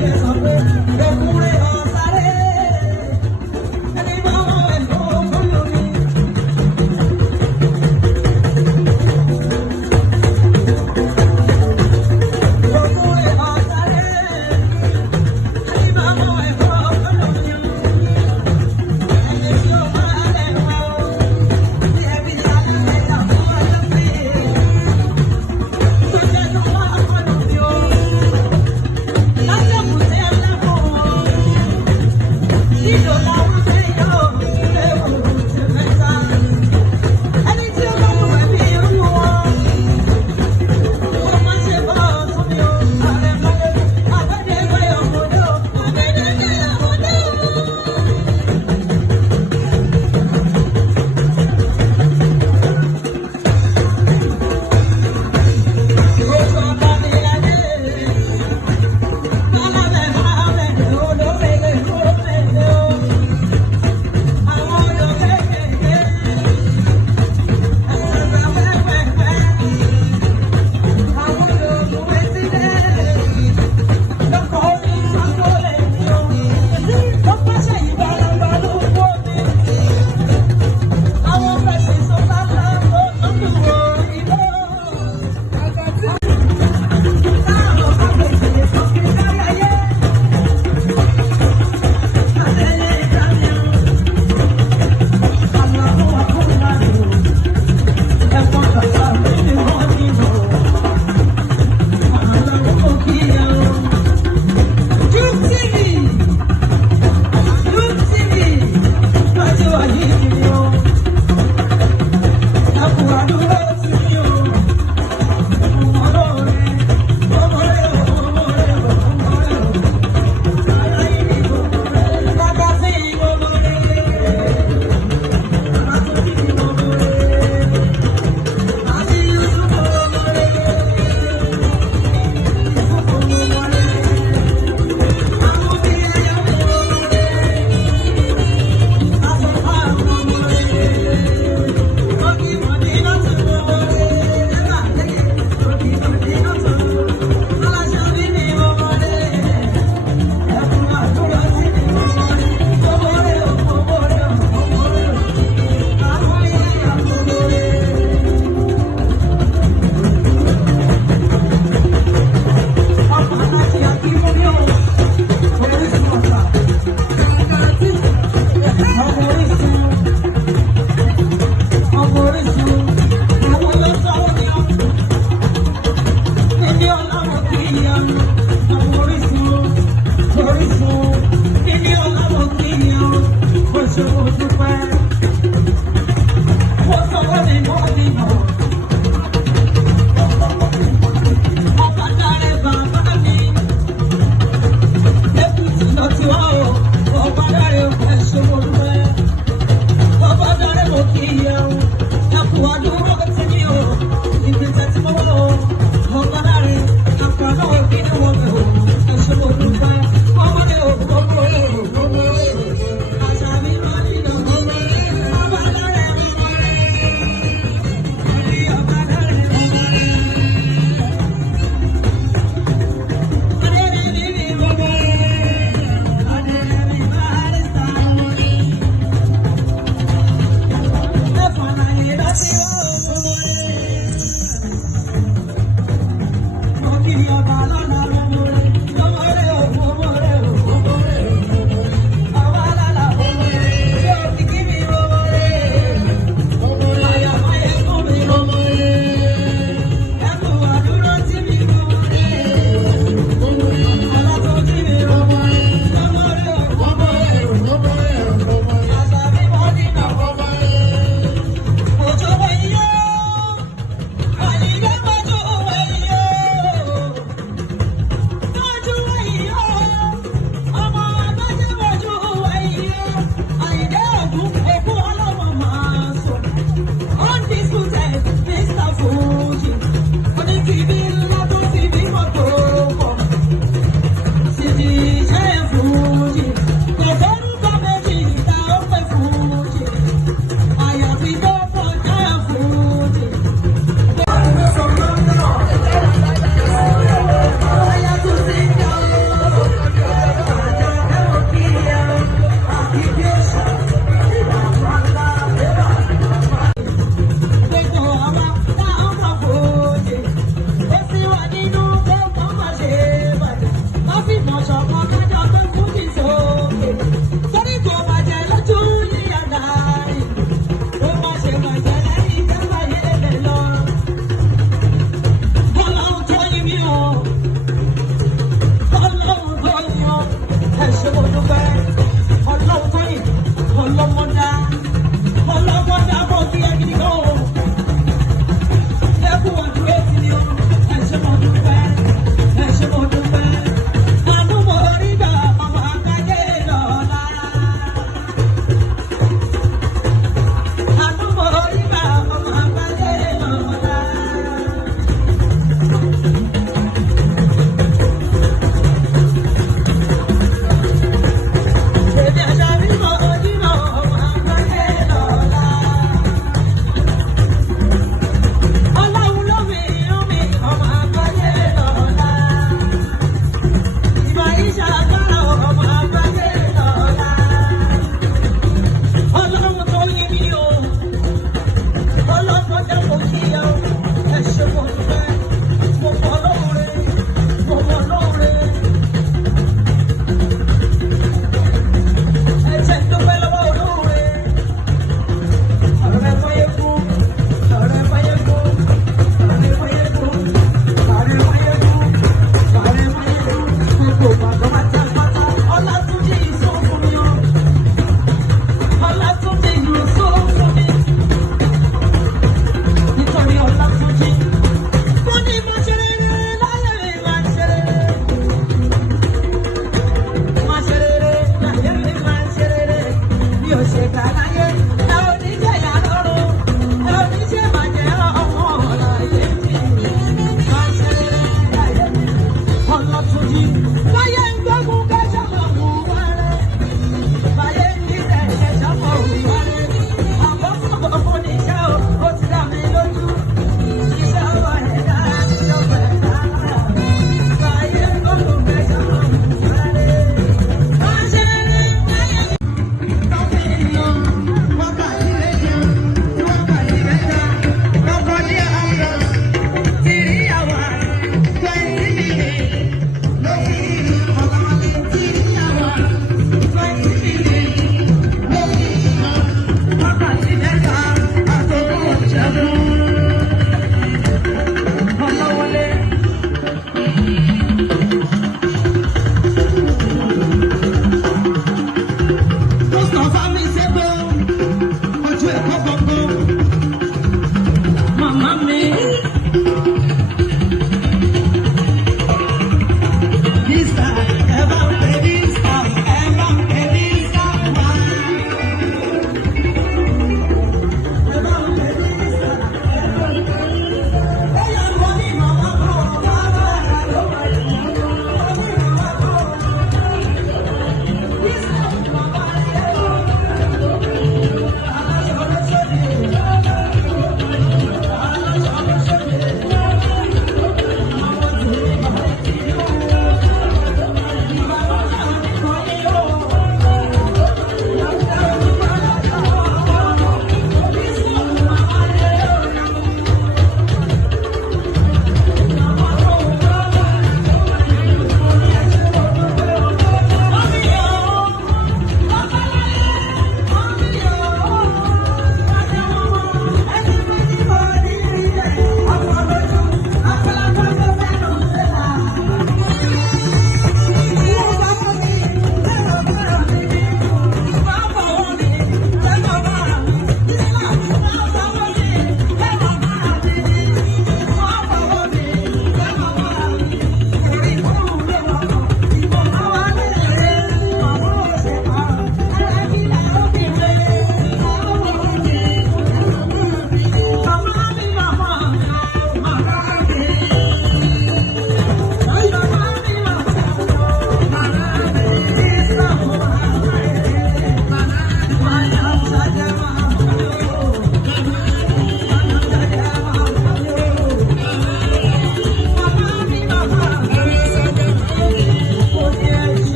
Thank you.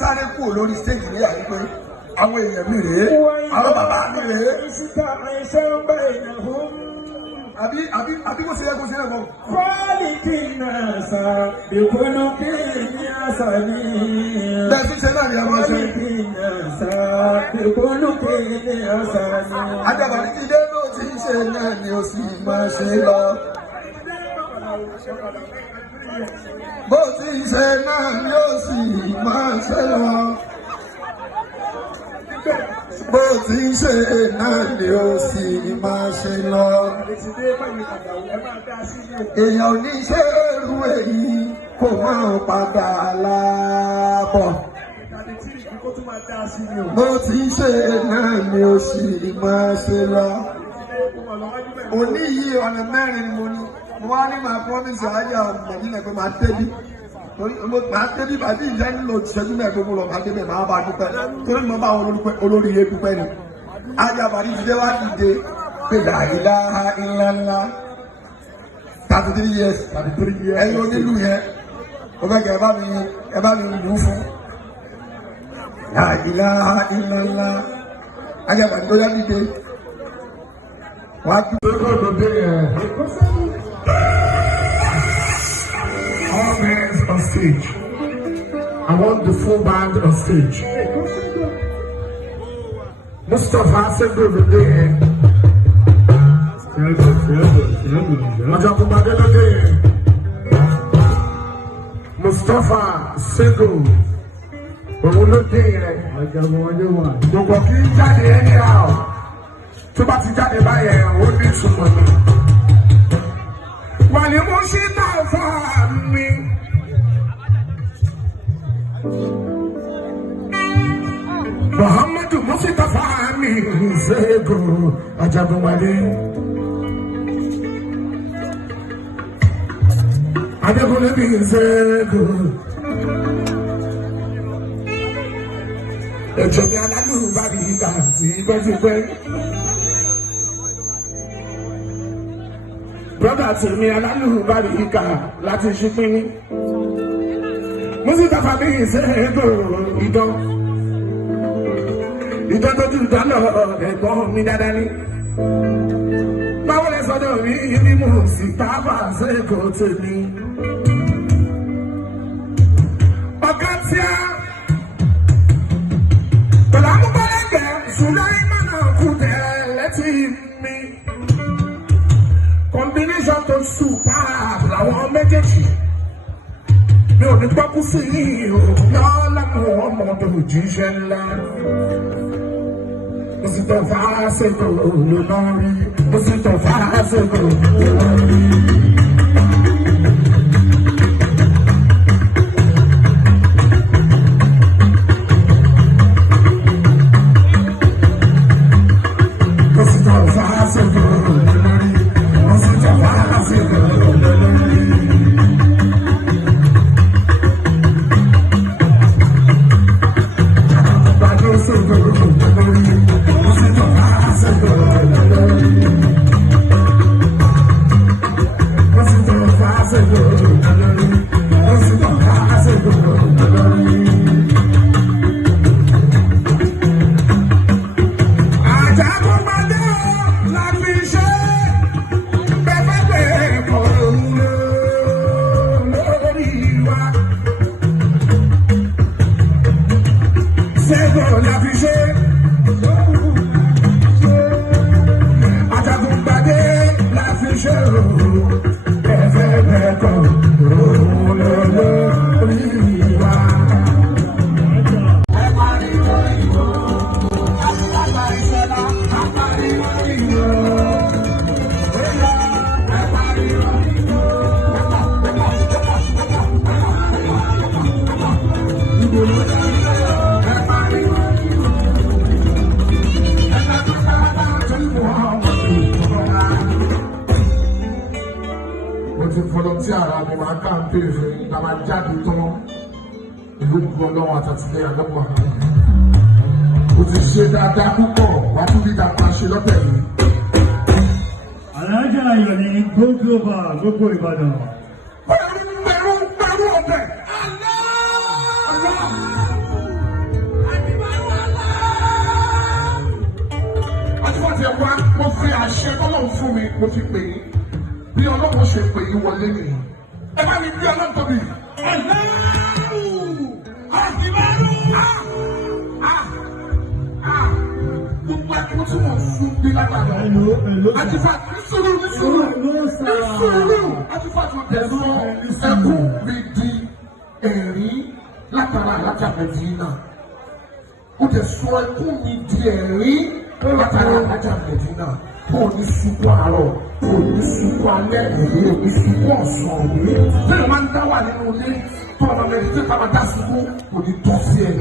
sáré kú lórí stage ní àyíké àwọn èèyàn mi rèé àwọn bàbá mi rèé. àbí kò ṣe yẹ kó ṣe yẹ kó. fọ́ọ̀lì kì í náà sá ìkùnú kì í ní àṣà ní. bẹ́ẹ̀ tí ṣe náà ni a máa ṣe. fọ́ọ̀lì kì í náà sá ìkùnú kì í ní àṣà ní. Àjàbàrí ti dé ló ti ń ṣe náà ni ó sì máa ṣe lọ. bó ti ń ṣe náà ni ó sì máa ṣe lọ. bó ti ń ṣe náà ni ó sì máa ṣe lọ. èèyàn ò ní ṣe irú èyí kò máa padà láàbọ̀. bó ti ń ṣe náà ni ó sì máa ṣe lọ. òní yìí ọ̀nà mẹ́rin ni mo ní. mo wá ní máa promise ayé ọmọ nílẹ̀ pé máa débi máa débi bàbí ìjẹ́ nílò ìṣẹ́jú mẹ́ẹ̀ẹ́dógún lọ máa débẹ̀ máa bá dúpẹ́ torí mo bá wọn olórí ilé dúpẹ́ ni. Àjàbàrí ti dé wá dìde pé láìlá ńláńlá 33 years ẹ̀yin onílù yẹn mo fẹ́ kẹ́ ẹ bá mi lù ú fún. láìlá ńláńlá Àjàbàrí tó yá dìde wá dúpẹ́. All hands on stage. I want the full band on stage. Mustafa said over there. Mustafa Sego. Gbogbo kí n jáde anyhow. Tó bá ti jáde báyẹn, ó ní ìtumọ̀ ni. Wà ní mo ṣí náà fún mi. Muhammadu Mustafa mi Sego Ajagunwale. Adekunle mi Sego. Ẹ̀jẹ̀ mi alálùbárí ìgbà tí pẹ́ẹ́pẹ́. Brọ́dà tèmi alálùbárí ìgbà láti ṣípín. Mustafa mi Sego ìdán. Ìtọ́jú ìdáná ẹ̀gbọ́n mi dáadáa ní. Báwo lẹ sọ́dọ̀ rí ibi mú sí tábà Sego tèmi? Ọ̀gá tí a pẹ̀lú amúgbálẹ́gbẹ̀ Sùláìmánà kú létí mi. Combination tó superb làwọn méjèèjì. Mi ò ní gbọ́kú sí ìhò náà láwọn ọmọdé òjíṣẹ́ ńlá. Mustafa Sego lórí, Mustafa Sego lórí. Mustafa Sego lórí, Mustafa Sego lórí. Sego la fi ṣe. Ajagungbadé la fi ṣe o. Ẹ̀fẹ̀ bẹ̀kọ̀ òun ló lórí wa. Ẹ pariwo ìwò, àtìlágbà ìṣẹ̀lá, a pariwo ìwò. Ẹ pariwo ìwò. Volunteer àmì máa kàmpé fún ìtàmà jáde tán ìlú gbọ́dọ̀ àtàtìlẹ́yìn àgbẹ̀pọ̀. O ti ṣe dáadáa púpọ̀ wá tún bí dáadáa ṣe lọ́tẹ̀ yìí. Alájà ayọ̀ ní gbogbo Ìbàdàn. Pẹ̀lú ọ̀bẹ. Àtiwájú ẹ̀wá mo fi àṣẹ Ọlọ́run fún mi mo fi pè é. Bí Ọlọ́run ṣe pè é wọlé nìyí. Ẹ bá mi gbé Ọlọ́run tóbi. Gbogbo akẹ́kọ̀ọ́ tí wọ́n fún bí lágbàdo. Àtiwá nísòrò àtiwá tó tẹ̀sán ẹkún mi di ẹ̀rín látara Alájà Mẹ̀dínà. Ó tẹ̀ sọ ẹkún mi di ẹ̀rín látara Alájà Mẹ̀dínà. Kò ní sunkún àárọ̀, kò ní sunkún alẹ́, kò ní sunkún ọ̀sán òní. Bẹ́ẹ̀ máa ń dá wà nínú ilé tó ọmọ mi tí ká máa dá sunkún kò ní tọ́ sí ẹ̀.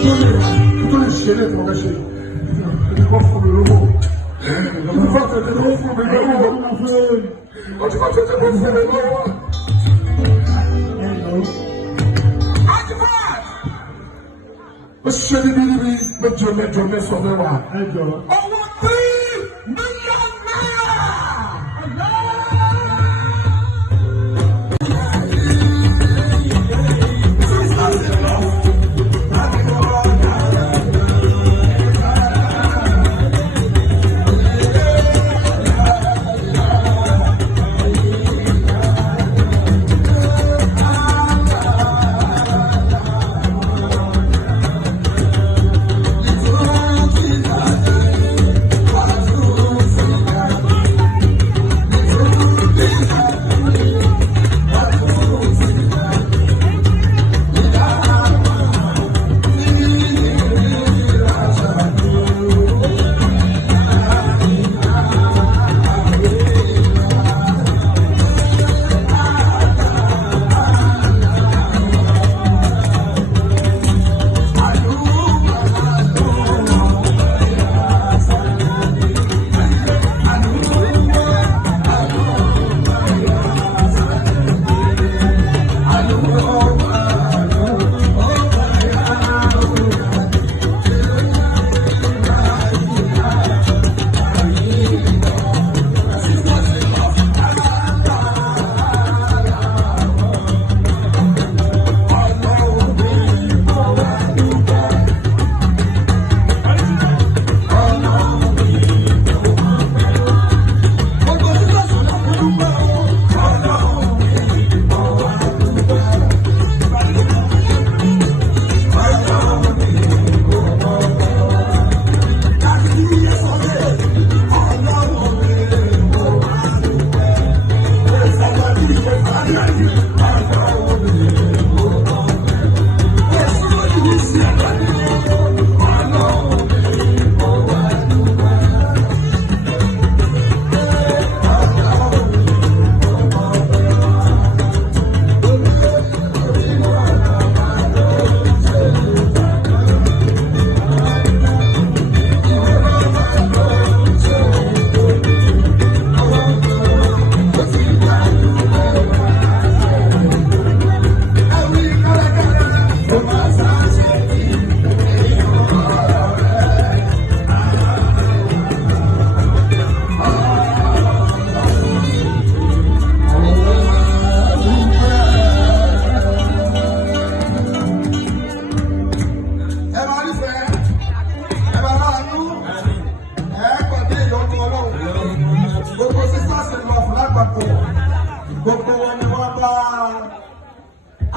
Kí tó lè ṣe é lè fọ́ fẹ́ ṣe. Ìdíkọ́ fún mi lówó. Ìdíkọ́ tètè ló fún mi lówó. Ìdíkọ́ tètè ló fún mi lówó. Ó ṣe níbi mẹ́jọ mẹ́sàn-án mẹ́wàá. Owó 3 million naira.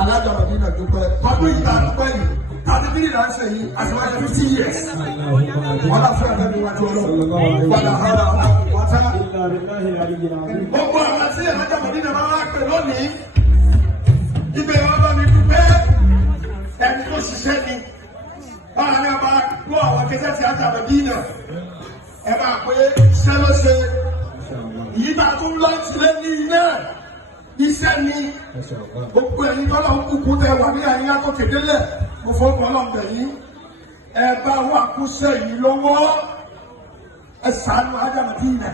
Alájà Mẹ̀dínà dúpẹ́. Ọdún yìí ta dúpẹ́ yìí. Tàbí bí ìlànà ṣe yìí, àtiwájú 50 years. Wọ́n á fún ẹgbẹ́ mi wájú ọlọ́run. Wàlá hàrà wàtá. Gbogbo àwọn tí Alájà Mẹ̀dínà máa wá pè lónìí. Ibẹ̀ wọn bá mi dúpẹ́. Ẹni tó ṣiṣẹ́ ni. Báwa ni a bá gbọ́ àwọn akẹ́kẹ́ tí Alájà Mẹ̀dínà. Ẹ máa pé iṣẹ́ ló ṣe. Ìyí ta tún lọ́ọ̀tì lé ní iná. Iṣẹ́ ni gbogbo ẹni tọ́lá ń kúkú tẹ wà ní àyíká tó kéde lẹ̀ mo fọwọ́ ọlọ́ọ̀bẹ yìí ẹ bá wà kúṣẹ́ yìí lọ́wọ́ ẹ ṣàánú Alájà Mẹ̀dínà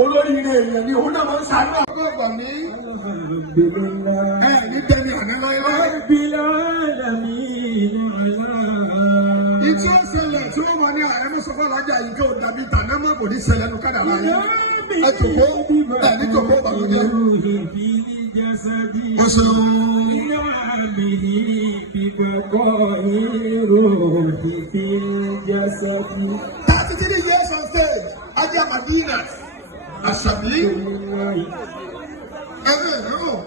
olóríire èèyàn ni òun náà máa ń ṣàánú àwọn ọgbà mi ẹ ní tẹ́lẹ̀ àná láyé. Ìtí ó ṣẹlẹ̀ tí wọ́n wọ ní ààrẹ mọ́sọ́fọ́ Alájà yìí kí ó dàbí tàná mọ́ kò ní ṣẹlẹ̀ nù kádà láyé. ẹ jòkó ẹ ní jòkó bàbá o ṣeun. Thirty-three years on stage, Ajia Madina, Asabi.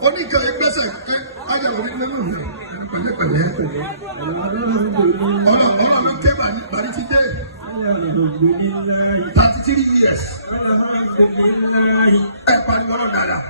Oníkà ẹgbẹ́sẹ̀ Ajia Madina ló ń pẹ̀lẹ́pẹ̀lẹ́. Ọlọ́run ké bàrí ti dé. 33 years. Ẹ pariwo ọlọ́run dáadáa.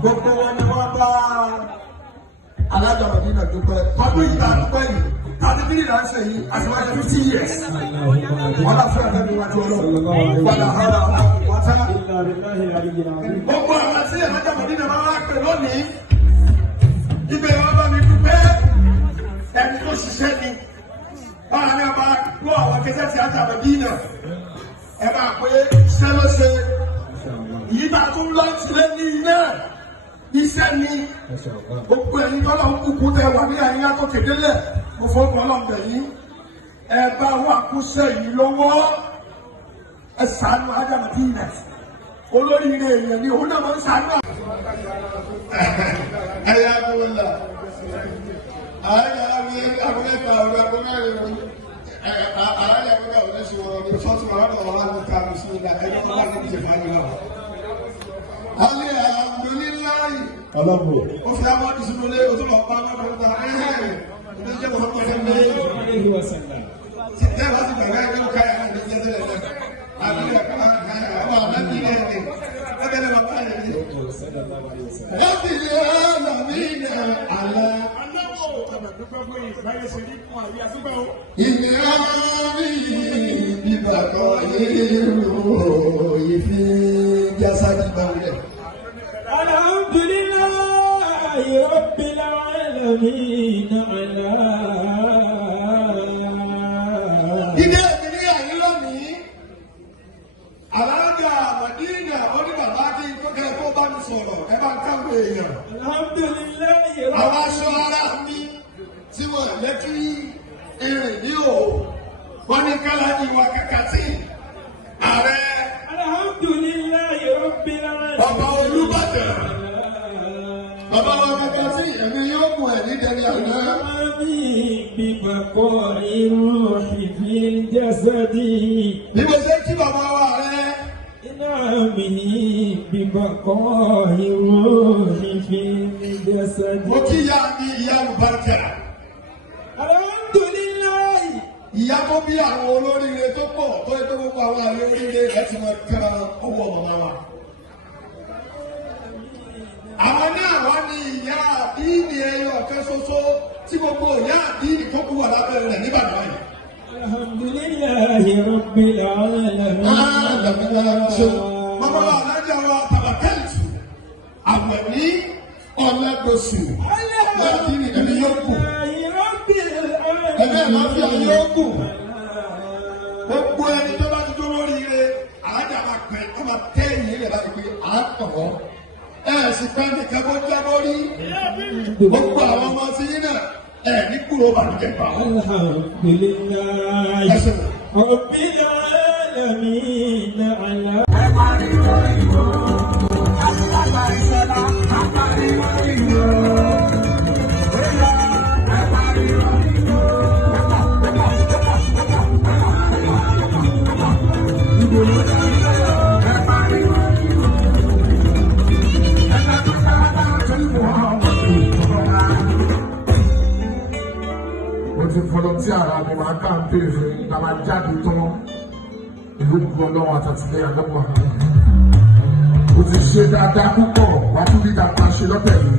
Gbogbo wọn ni wọ́n bá Alájà Madina dúpẹ́. Ọdún yìí tàbí pẹ́yì, tàbí bí ìlànà ṣe yìí, àti wáyé 50 years. Wọ́n lọ fún ẹ̀fẹ́ mi wájú ọlọ́run. Wọ́n lọ hàrà wọ́tá. Gbogbo àwọn àti Alájà Madina máa wá pè lónìí. Ibẹ̀ wọn bá mi dúpẹ́. Ẹni tó ṣiṣẹ́ ni. Báwa ni a bá gbọ́ àwọn akẹ́kẹ́ ti Alájà Madina. Ẹ máa pé iṣẹ́ ló ṣe. Yìí bá tún lọ́ọ̀tì lé ní iná. Iṣẹ́ ni gbogbo ẹ̀yin tọ́lọ̀ ń kúkú tẹ wà ní àyíká tó kékeré mo fọ́ ọlọ́ọ̀bẹ yìí ẹ bá wà kúṣẹ́ yìí lọ́wọ́ ẹ ṣàánú Alájà Madina olóríire èèyàn ni òun náà máa ń ṣàánú. ẹ yá gbogbo ńlá ààrẹ àwọn ẹ̀ka ọ̀rọ̀ agbọ́nrẹ́ rẹ̀ ààrẹ àwọn ẹ̀ka ọ̀rẹ́ ṣe wọ́n ní fọ́tún àwọn ọ̀rọ̀ àwọn ẹ̀ka àmì sí ilẹ̀ ẹ̀ka ọ̀rọ̀ àti ìjẹ̀fà yìí náà. Alhamdulillahi. Ọlọ́gbò. Ó fi àwọn àdìsínú lé ojú lọ pa lọ́dún ta ẹ̀hẹ́rẹ̀. Ó jẹ́ mọ̀ fún ọmọ Alaihi wasallam. ti tẹ́ wá sí gbàgbé ẹgbẹ́ káyà ní ìjẹ́ tẹ́lẹ̀ tẹ́. Àbílẹ̀ káyà àwọn àmì ilẹ̀ ẹ̀ ẹgbẹ́ lẹ́wọ̀ káyà ní. Wọ́n fi lé àlàmì ilẹ̀ àlá. Ìnira mi ìbàkọ́ ìrù ìfi jásádì bàrẹ̀. Alhamdulillahi Rabbil alamin ala. Ilé ìbílẹ̀ àyín lónìí, alájà Màdínà ó ní bàbá kí n kókè kó bá mi sọ̀rọ̀ ẹ bá ń káwé èèyàn. Alhamdulillahi. Àwọn aṣọ ara mi tí wọ́n lé kí ìrìn ní o wọ́n ní kálá ní ìwà kàkàtì ààrẹ. Alhamdulillahi rabbil alamin. Bàbá Olúbàdàn. Bàbá wa kàkàtì ẹ̀mí yóò mú ẹ̀ ní dẹni àná. ببقاء الروح في الجسد. Bí mo ṣe kí bàbá wa rẹ̀. إنعامه ببقاء الروح في الجسد. Mo kí ìyá mi ìyá Olùbàdà. Alhamdulillah. Ìyá tó bí àwọn olóríire tó pọ̀ tó yẹ kó gbogbo àwọn àlè oríire ẹ̀ ti máa tẹ́ra ọwọ́ bàbá wa. Àwọn náà wá ní ìyá àdínì ẹyọ ọ̀kẹ́ ṣoṣo tí gbogbo ìyá àdínì tó kú wà lábẹ́rẹ́ rẹ̀ nígbàdàn yìí. Alhamdulillahi rabbil alamin. Bàbá wa alájà wa tàbátẹ́lì àwẹ̀ ní ọ̀lẹ́gbọ̀sù láti ní ẹni yóò kù. Ẹgbẹ́ máa fi àyè yóò kù. Gbogbo ẹni tó bá ti tó lóríire, alájà máa pẹ́ tó máa tẹ́ ìyẹn rẹ̀ láti pé à ń tọ̀ ọ́. Sì pẹ́ nìkan kó jábọ́ rí. Gbogbo àwọn ọmọ tí yín náà ní kúrò bàjẹ́ pa. Alhamdulillahi rabbil alamin. Volunteer àmì máa ká ń pèrè fún ìgbà máa jáde tán ìlú gbogbo ọlọ́wọ́ àtàtìlẹ́yìn àdọ́gbọ̀n. O ti ṣe dáadáa púpọ̀ wá tún dídá máa ṣe lọ́tẹ̀ yìí.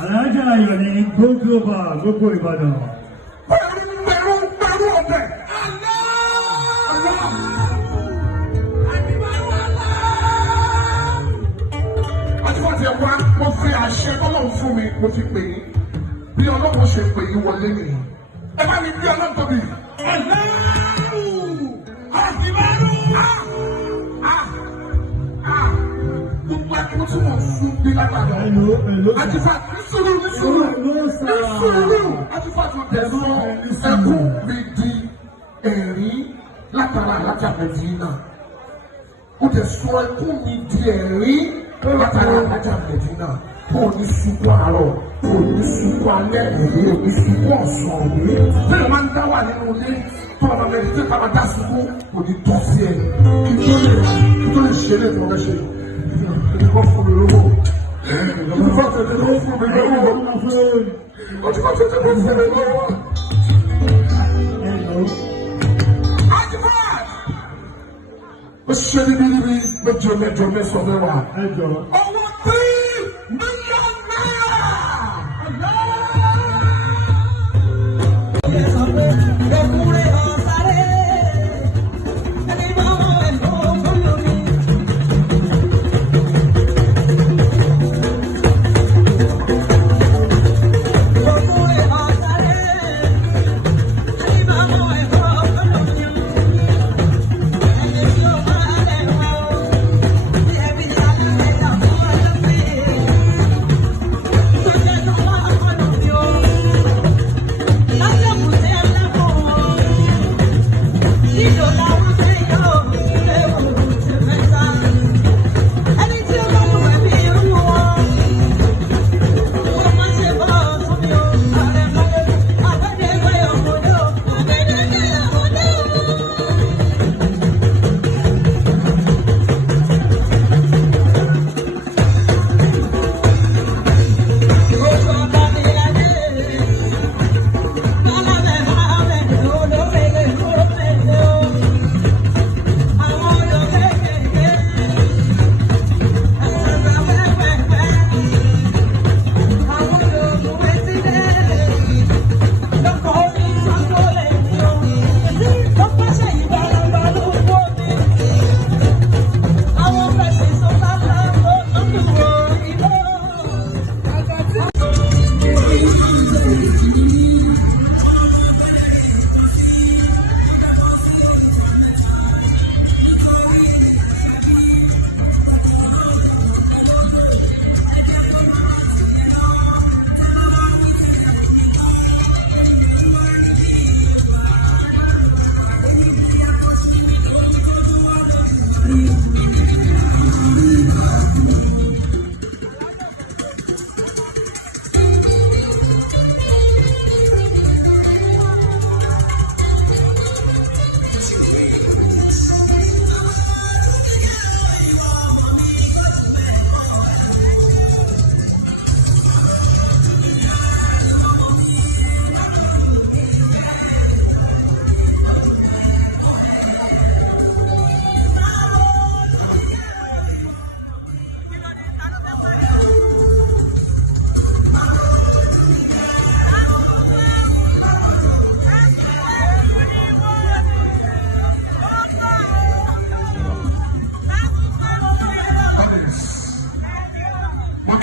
Alájà ayọ̀ ni gbogbo Ìbàdàn. Pẹ̀lú ọ̀bẹ. Àtiwájú ẹ̀ wá mo fi àṣẹ Ọlọ́run fún mi mo fi pè é. Bí Ọlọ́run ṣe pè é wọlé nìyí. Ẹ bá mi bí Ọlọ́run tóbi. Gbogbo akíwọ́n tí wọ́n fún bí lágbàdo. Àtifa nísòrò àtifa tó tẹ̀sán ẹkún mi di ẹ̀rín látara alájà Mẹdínà. Ó tẹ̀ sọ ẹkún mi di ẹ̀rín látara alájà Mẹdínà. Kò ní sunkún àárọ̀, kò ní sunkún alẹ́, kò ní sunkún ọ̀sán òní. Bẹ́ẹ̀ máa ń dá wà nínú ilé tó ọmọ mi tí ká máa dá sunkún kò ní tọ́ sí ẹ̀. Kí tó lè ṣe lè mọ̀ ẹ́ ṣe. Ìdíkọ́ fún mi lówó. Ìdíkọ́ tètè ló fún mi lówó. Ìdíkọ́ tètè ló fún mi lówó. Ó ṣe níbi mẹ́jọ mẹ́sàn-án mẹ́wàá. Ọwọ́ 3 million naira.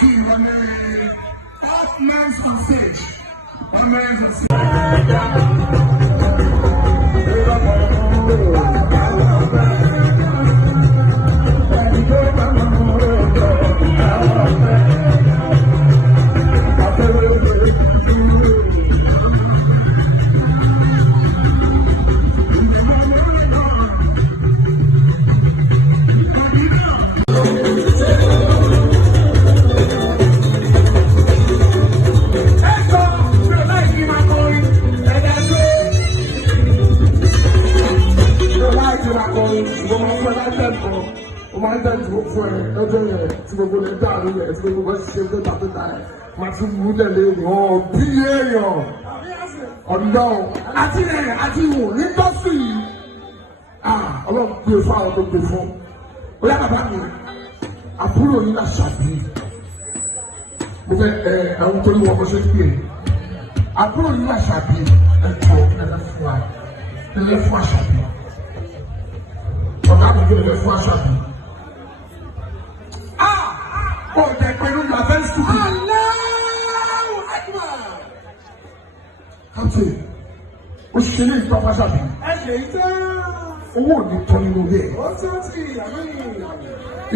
kí ọmọrin off men's on stage. Ọmọrin on stage. Fún ẹ ẹjọ́ yẹn tí gbogbo lè dàrú yẹn tí gbogbo bá ṣiṣẹ́ tó ta tó ta ẹ̀ máa tún mú tẹ̀lé wọ́n bí èèyàn ọ̀dọ́ àti wò ní tọ́sí yìí ọlọ́run gbé fún àwọn tó gbé fún bóyá bàbá mi àbúrò yín náà ṣàbí mo fẹ́ ẹ̀hún tó ní wọ́n kọ́ ṣe ń pè àbúrò yín náà ṣàbí ẹ̀tọ́ ẹ̀lẹ́ fún àṣàbí ọ̀gá mi gbé ẹ̀lẹ́ fún àṣàbí. Oh, they're going to be very stupid. Allahu Akbar. Captain, o ṣe ní ìtọ́ fásitì. Ẹ ṣe ìtọ́. Owó ò ní tọ́ nínú ilé ẹ̀. Ó tún ti àmì.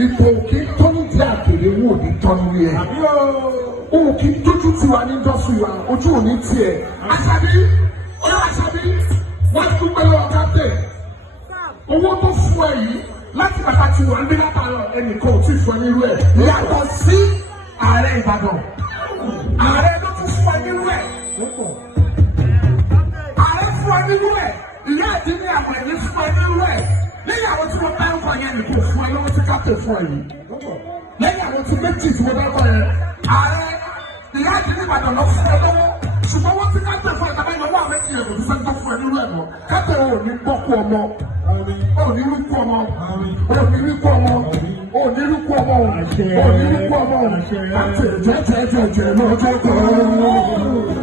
Ipò kí tọ́nú tí àkèrè owó ò ní tọ́ nínú ilé ẹ̀. Àbí o. Owó kí tójú tiwa ní dọ́sù wa, ojú ò ní tiẹ̀. Àṣàbí, wọ́n tún pẹ́ lọ́wọ́ captain. Owó tó fún ẹ yìí. Láti bàtà tí wọ́n ń bí látàrọ̀ ẹnìkan ò tí ì fún ẹ nírú ẹ̀. Yàtọ̀ sí ààrẹ Ìbàdàn. Ààrẹ ló tún fún ẹ nírú ẹ̀. Ààrẹ fún ẹ nírú ẹ̀. Ìyá àti ní àwọn ẹ̀mí fún ẹ nírú ẹ̀. Lẹ́yìn àwọn tí wọ́n bá ń fọ yẹn nìkan fún ẹ lọ́wọ́ tí kápẹ́ fún ẹ yìí. Lẹ́yìn àwọn tí méjì tí wọ́n bá fọ yẹn. Ààrẹ ìyá àti ní Ìbàdàn lọ fún ẹ lọ́wọ́. Ṣùgbọ́n wọ́n ti kápẹ́ fún ẹ tàbí ìnáwó àwọn méjì yẹn kò tún fẹ́ gbọ́ fún ẹ nírú ẹ̀ mọ́. Kápẹ́ ò ní gbọ́kú ọmọ. Onírúkú ọmọ, onírúkú ọmọ, onírúkú ọmọ, onírúkú ọmọ, àti jẹjẹjẹjẹ lọ́jọ́ kan.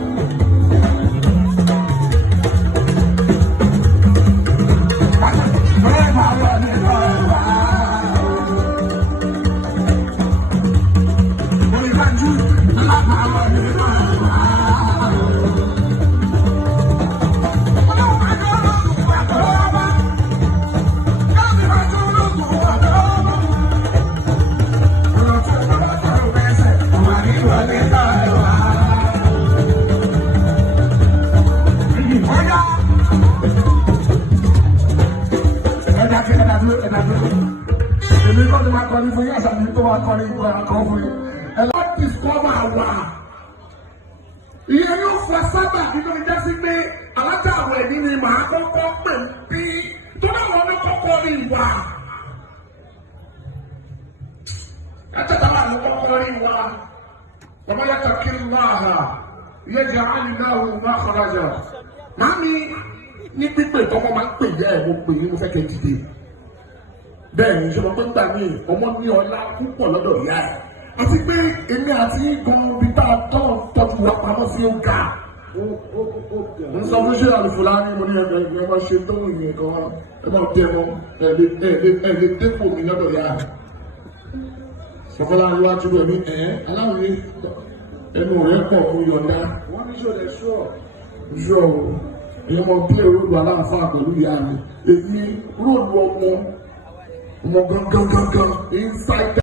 Èmi kọ́ ni máa kọ́ ní fún yín àṣàbí tó máa kọ́ ní ìgbà kan fún yín. Ẹ lọ́ discover àwa. Ìyẹn yóò fọ sábà nínú ìjà sí pé alájà àwọn ẹ̀mí ni màá kọ́kọ́ pè bí tó bá wọn ní kọ́kọ́ ní ìwà. Ẹ̀jẹ̀ bàbá mi kọ́kọ́ ní ìwà. Bàbá yàtọ̀ kí n máa hà. Ìyẹn jẹ́ àmì náà wò má kọ́ra jà. Màámi ní pípé tọ́mọ máa ń pè yẹ ẹ̀ mo pè yín mo fẹ́ kẹ́ dìde. Bẹ́ẹ̀ ni ìṣòro pé gbà mí ọmọ ní ọlá púpọ̀ lọ́dọ̀ ìyá ẹ̀ àti pé èmi àti gan ibi tá a tọ́jú wa pamọ́ sí ó ga. N sọ fún ṣé àlùfòlá ní mo ní ẹ máa ṣe tó ìyẹn kan ẹ máa dé wọn ẹ lè dépò mi lọ́dọ̀ ìyá ẹ̀. Sọfọlá ń wá túbọ̀ ní aláwòye ẹnu rẹ̀ pọ̀ fún yọ̀ǹda. Wọ́n ní ṣòdẹ̀ ṣọ́. Ṣọ́ o, èèyàn mọ̀ pé róòlù aláǹfààní pẹ̀lú ìyá mi. Èmi róòlù ọmọ gangan inside.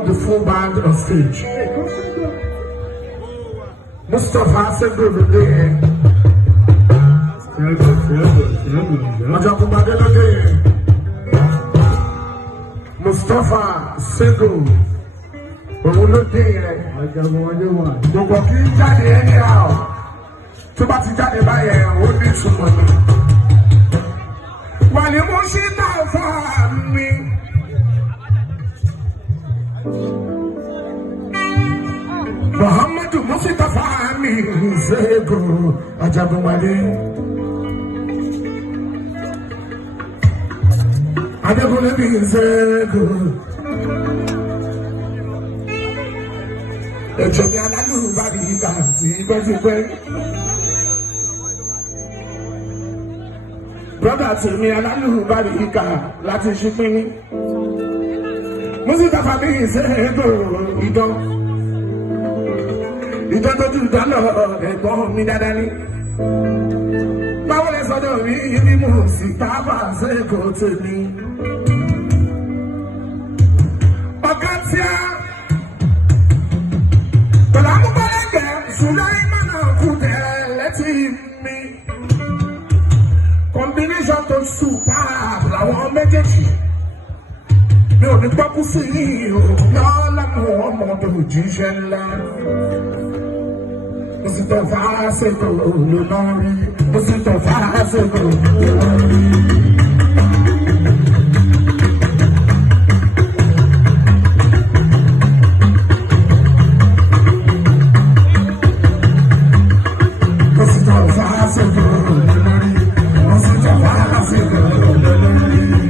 welcome the full band on stage. Mustafa Segurode. Mustafa Segurode. Olóde yẹn. Gbogbo kí n jáde ẹni à ọ́. Tó bá ti jáde báyẹn, ó ní ìtumọ̀ ni. Wà ní mo ṣí náà fún mi. Muhammadu Mustafa mi Segurode Ajagunwale. Adekunle mi Segurode. Ẹ̀jẹ̀ mi alálùbárí ìgbà tí pẹ́júpẹ́. Brọ́dà tèmi alálùbárí ìgbà láti ṣípín. Mustafa mi Segurode ìdán. Ìjọ tó jù dáná ẹ̀gbọ́n mi dáadáa ní. Báwo lẹ sọ́dọ̀ rí ibi mo sì tábà Segurode tèmi. Ọ̀gá tí a pẹ̀lú amúgbálẹ́gbẹ̀ Sùláìmánà Kúdẹ̀ létí mi. Combination tó superb làwọn méjèèjì. Mi ò ní gbọ́kú sí yìí o. Yọ́lá mú ọmọdé òjíṣẹ́ ńlá. Mustafa Segurode lórí. Mustafa Segurode lórí. Mustafa Segurode lórí. Mustafa Segurode lórí.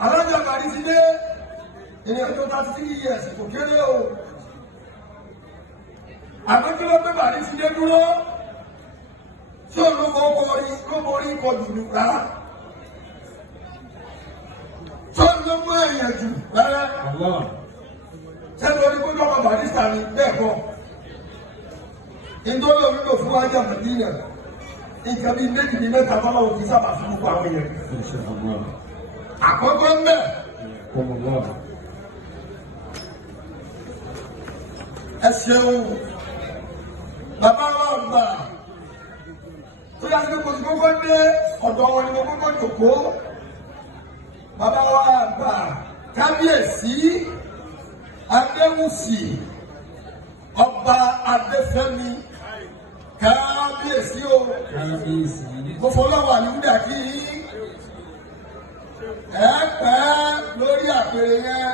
Alájà Bàrí ti dé ìrìn àjò 33 years kò kéré o. Àmọ́ kí ló pé Bàrí ti dé dúró tí ò ló borí ìkọjù ní rárá. Tí ò ló mú èèyàn jù rárá. Sẹ́ni orí kó lọ́mọ Barrister ni bẹ́ẹ̀ kọ́. Ìdólé omi lò fún wájà Màdínà. Nǹkan bíi méjì ní mẹ́ta tọ́lá òfin sábà fún gbogbo àwọn èèyàn. Àkọ́kọ́ ń bẹ̀. Ẹ ṣeun. Bàbá wa gbà. Tó yá sí kò sí kókó dé ọ̀dọ̀ wọn ni mo kókó jòkó. Bàbá wa gbà. Kábíyèsí Adéwùsì Ọba Adéfẹ́mi. Kábíyèsí o. Mo fọlọ́wọ́ àlùdà kí ẹ pẹ́ lórí àpèrè yẹn.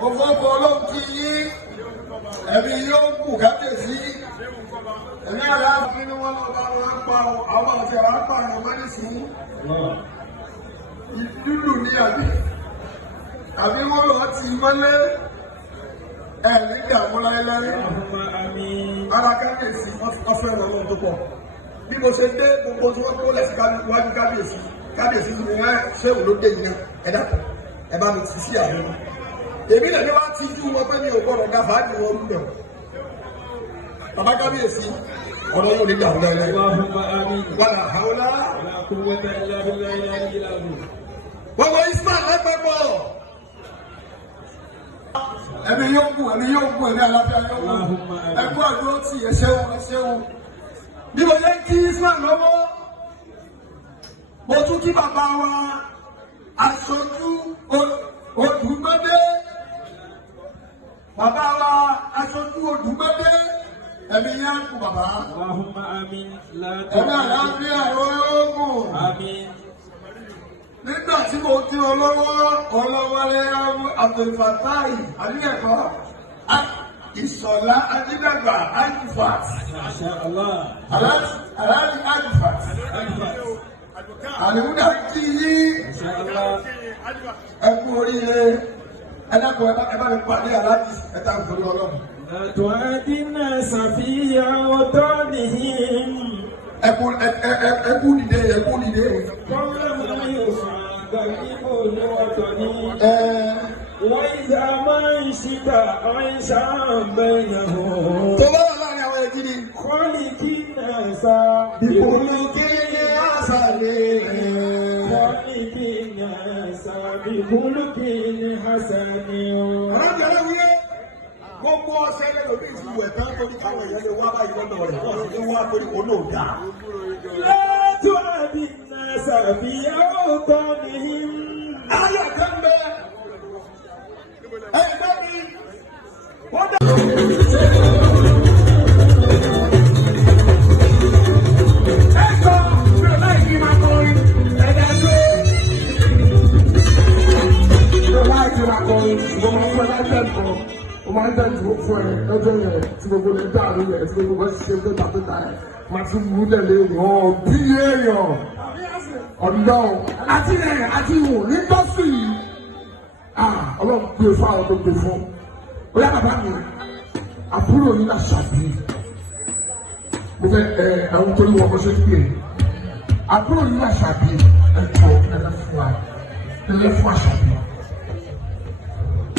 Mo fọ́kọ̀ ọlọ́run kí yín. Ẹ̀mí yóò kù kábíyèsí. Ẹ̀mí àlá kí ni wọ́n lọ́ọ́ bá wọn pa àwọn àti àwọn apá àwọn ọmọ ní sùn. Ìdúdú ní àbí wọ́n lọ́ọ́ ti mọ́lé. Ẹ̀mí ìdààmú láéláé. Ara kábíyèsí wọ́n fẹ́ lọ́wọ́ tó pọ̀. Bí mo ṣe dé gbogbo tí wọ́n kó lẹ́sìn wájú kábíyèsí. Kábíyèsí ni wọ́n ṣé òun ló dé yìí náà. Ẹ dàpọ̀ ẹ bá mi ti sí àwọn. Èmi náà ni wọ́n ti jú wọn pé mi ò gbọ́dọ̀ ga fàájì wọn lúdọ̀. Bàbá kábíyèsí ọ̀rọ̀ yóò lè dà ọ́ lẹ́lẹ́. Wàlà àwòlá. Gbogbo Ismail lẹ́pẹ̀pọ̀. Ẹ̀mí yóò kú ẹ̀mí àlàáfíà yóò kú. Ẹ̀kú àdúró tì ẹ ṣeun. Bí mo ṣe ń kí Ismail lọ́wọ́, mo tún kí bàbá wa aṣojú Odùgbọ́dé Bàbá wa aṣojú Odùgbẹ́dé ẹ̀mí yá kú bàbá. Allahumma amin. Ẹ̀mí àlàáfíà oògùn. Amin. Nígbà tí mo ti olówólé Abdulfatai Adéyẹ̀kọ́ Ìṣọ̀lá Adédàgbà Adifat. Masha Allah. Aláàdì Adifat. Àlùmúdà kí yí. Masha Allah. Ẹ kú oríire. Ẹ dákun ẹ bá mi pàdé aláàdì ẹ̀ta ìfòrí ọlọ́run. لا تعادنا سفيا وطانهم Ẹ kú dìde. قبل ما يصعد الإبن وطني وإذا ما انشد عيشا بينهم Tó bá wà láàrin àwọn ẹ̀jí ni. خالقنا Ìbòlùkí àṣàlẹ̀. خالقنا بخلق حسن Ọ̀rọ̀ wíyé. Gbogbo ọ̀sẹ̀ ilé lòdì ìṣubú ẹ̀tàn tó ní káwọn èèyàn lè wá báyìí lọ́dọ̀ rẹ̀. Wọ́n sì ní wá torí kò náà dáa. لا تعادنا سفيا وطانهم Ayé ẹ̀kẹ́ ń bẹ. Ẹ̀gbẹ́ mi. Wọ́n dá. Ẹ̀kọ́ mi ò láì kí máa kọrin. Ẹ̀dá tó. Mi ò láì kí máa kọrin. Mo máa fún ẹ láti ẹ̀kọ́. Mo máa ń tẹ̀sí fún ẹ lọ́jọ́ yẹn tí gbogbo lè dá àrùn yẹn tí gbogbo bá ṣiṣẹ́ tó tàbí ta ẹ̀. Màá tún mú tẹ̀lé wọ́n bí èèyàn. Ọ̀dọ́ àti ẹ̀ àti ìwò ní tọ́sí yìí. Ọlọ́run gbé fún àwọn tó gbé fún. Ó yá bàbá mi, àbúrò yìí náà ṣàbí. Mo fẹ́ àwọn tó ní wọn kọ́ ṣe ń pè é. Àbúrò yìí náà ṣàbí ẹ̀kọ́ ẹlẹ́fún wa. Ẹlẹ́fún àṣàbí.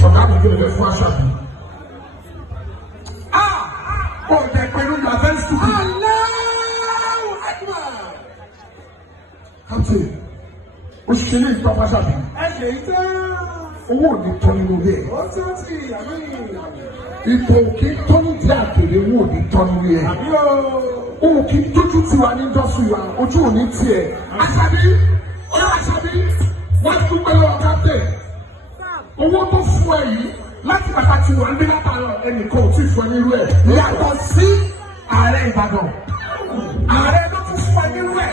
Ọ̀gá mi tó ẹlẹ́fún àṣàbí. Ó jẹ pẹ̀lú Nàfẹ́ Sùkú. Aláwọ̀ Àdúrà. Kápítì, ó ṣe ní ìtọ́ fáṣàbí. ẹ̀jẹ̀ ìtẹ́ Owó ò ní tọ́ nínú ilé ẹ̀. ó tún ti àmì Ipò òkè tọ́ ní ìdí àkèrè owó ò ní tọ́ nínú ilé ẹ̀. àmì o. Òun kì í tójú tiwa ní dọ́sù wa, ojú ò ní tiẹ̀. Àṣàbí, ọ̀rọ̀ Àṣàbí, wọ́n ti dúpẹ́ lọ́wọ́ kápítì. Owó tó fún ẹ yìí láti bàtà tí wọ́n ń bí látàrọ̀ ẹnìkan ò tí ì fún ẹ nírú ẹ̀. Yàtọ̀ sí ààrẹ Ìbàdàn. Ààrẹ ló tún fún ẹ nírú ẹ̀.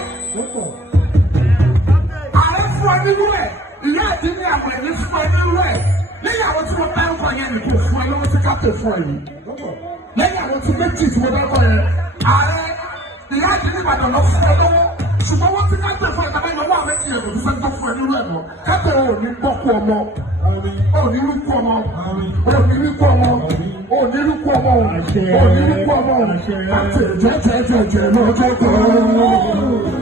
Ààrẹ fún ẹ nírú ẹ̀. Ìyá àti ní àwọn ẹ̀mí fún ẹ nírú ẹ̀. Lẹ́yìn àwọn tí wọ́n bá ń kọ yẹn nìkan fún ẹ lọ́wọ́ tí kápẹ́ fún ẹ yìí. Lẹ́yìn àwọn tí méjì tí wọ́n bá kọ yẹn. Ààrẹ ìyá àti ní Ìbàdàn lọ fún ẹ lọ́wọ́. Ṣùgbọ́n wọ́n ti kápẹ́ fún ẹ tàbí ìnáwó àwọn méjì yẹn kò tún fẹ́ tó fún ẹ nírú ẹ̀ mọ́. Kápẹ́ ò ní gbọ́kú ọmọ. Ò ní rúkú ọmọ. Ò ní rúkú ọmọ. Ò ní rúkú ọmọ. Ò ní rúkú ọmọ. Àti ẹ̀jẹ̀ lọ́jọ́ kan.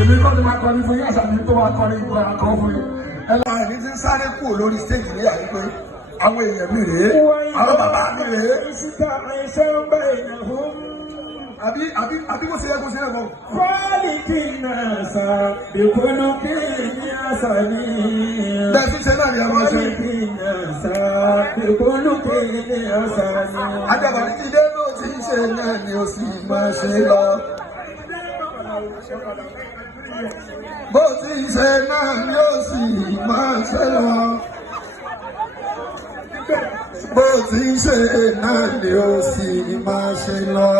Èmi kọ́ ni máa kọrin fún yín Àṣàbí tó máa kọrin ìgbà kan fún yín. Ẹlọ́run ẹ̀mí ti ń sáré kúrò lórí stéèjì ní àyíkpé àwọn èèyàn mi rèé, àwọn bàbá mi rèé. Àbí kò sí ẹ̀kọ́ sí ẹ̀kọ́. خالقنا بخلق حسن Bẹ́ẹ̀ tún ṣe náà ni àwọn ṣe. خالقنا بخلق حسن Àjàbàrí ti dé ló ti ń ṣe náà ni ó sì máa ṣe lọ. Bó ti ń ṣe náà ni ó sì máa ṣe lọ. Bó ti ń ṣe náà ni ó sì máa ṣe lọ.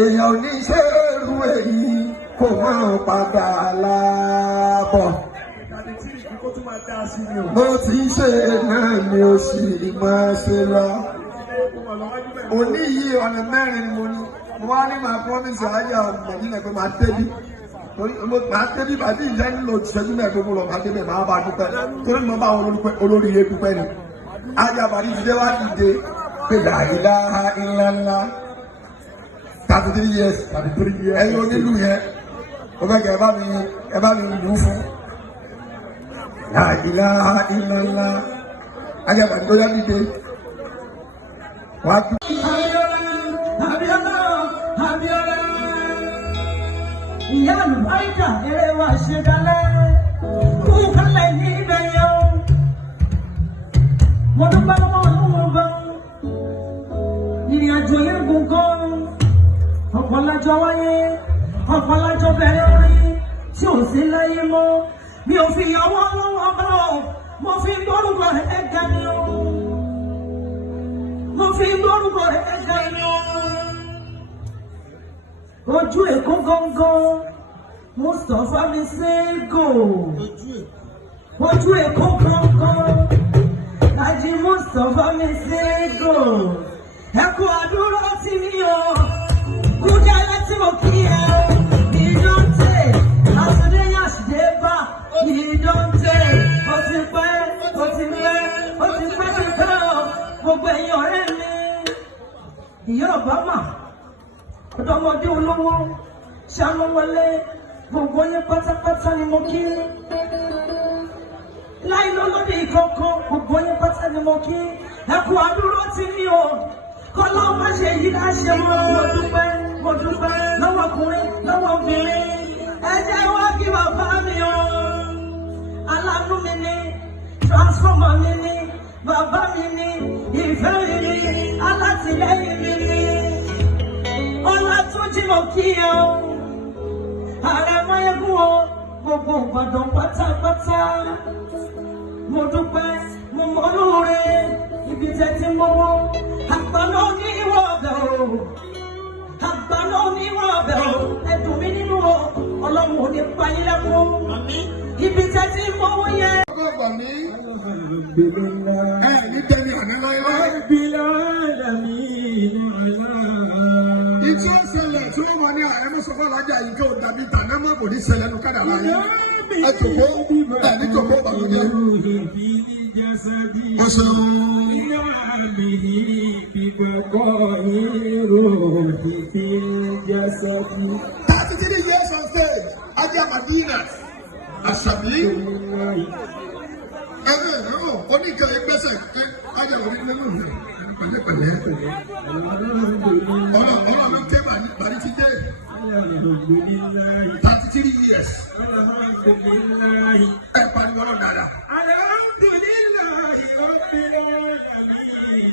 Èèyàn ò ní ṣe irú èyí kò máa padà láàbọ̀. Bó ti ń ṣe náà ni ó sì máa ṣe lọ. Òní yìí ọ̀nà mẹ́rin ni mo ní. Mo wá ní màá promise àájà Mẹ̀dínà pé màá tẹ́bí. Màá tẹ́bí bàbí ìjẹ́ nílò ìṣẹ́jú mẹ́ẹ̀ẹ́dógún lọ, màá débẹ̀ màá bá dúpẹ́. Torí mo bá àwọn olórí ilé dúpẹ́ ni. Àjàbàrí ti dé wá dìde pé la ilaha illallah. 33 years. 33 years. Ẹ̀yin onílù yẹn, ó fẹ́ kẹ́ ẹ bá mi lù ú fún. La ilaha illallah. Ajá tó yá dìde. Wàá tún. Ìyá àlùbáríkà eré wa ṣe dalẹ̀ kú kálẹ̀ ní ibẹ̀ yẹn o. Mo dúpẹ́ lọ́wọ́ Ọlọ́run bá ìrìn àjò yẹn gùn gan. Ọ̀pọ̀ lájọ wáyé, ọ̀pọ̀ lájọ bẹ̀rẹ̀ orin tí ò sí láyé mọ́. Mi ò fi ìyàwó ọlọ́wọ́ bá ọ, mo fi gbórúkọ ẹ̀ga ni o. Mo fi gbórúkọ ẹ̀ga ni o. Ojú Èkó gángan, Mustapha mi Sego. Ojú Èkó gángan, Haji Mustapha mi Sego. Ẹ kú àdúrà tí mi o, kújà láti mo kí ẹ. Ìdọ́ntè, àtúndéyà ṣìdébà. Ìdọ́ntè, ó ti pẹ́ gbogbo ẹ̀yin ọ̀rẹ́ mi. Ìyá Obama. Ọ̀dọ́mọdé olówó ṣàánú wọlé gbogbo yẹn pátápátá ni mo kí. Láì lọ́lọ́dẹ ìkọ̀ọ̀kan gbogbo yẹn pátá ni mo kí. Ẹ kú àdúró tí mi o kọ́lá má ṣe yí láṣẹ mọ́. Mo dúpẹ́ lọ́wọ́ ọkùnrin lọ́wọ́ obìnrin. Ẹ jẹ́ wá kí bàbá mi o. Aláàánú mi ni, transformer mi ni, bàbá mi ni, ìfẹ́ mi ni, alátìlẹ́yìn mi ni. Ọlá tó jí mo kí ẹ o, ààrẹ Máyégún o, gbogbo Ìbàdàn pátápátá. Mo dúpẹ́, mo mọ lóore, ibi tẹ́ ti mọ́wọ́. Àgbàlá oníwọ̀ ọ̀bẹ o, àgbàlá oníwọ̀ ọ̀bẹ o, ẹ̀dùn mi nínú o, Ọlọ́run ò ní pa yín lẹ́kún. Ibi tẹ́ ti mọ́wọ́ yẹn. Ọgbọ̀gbọ̀ ní ní tẹ́ni àná láyé. Ìtí ó ṣẹlẹ̀ tí ó wọ ní ààrẹ mọ́sọ́fọ́ lájà yìí tó dàbí tàná mọ́ kò ní ṣẹlẹ̀ ní kádàrá yìí. Ẹ jòkó ní jòkó bàlùjẹ́. Ó ṣeun. 33 years on stage, Ajá Madina, Àṣàbí. Ẹgbẹ́ ìnáwó oníkan ẹgbẹ́sẹ̀ Ajá orí nínú rẹ̀ pẹ̀lẹ́pẹ̀lẹ́. Ọlọ́run tẹ́ bàrí ti dé. 33 years. Ẹ pariwo ọ̀rọ̀ dáadáa. Alhamdulillahi Rabbil alamin.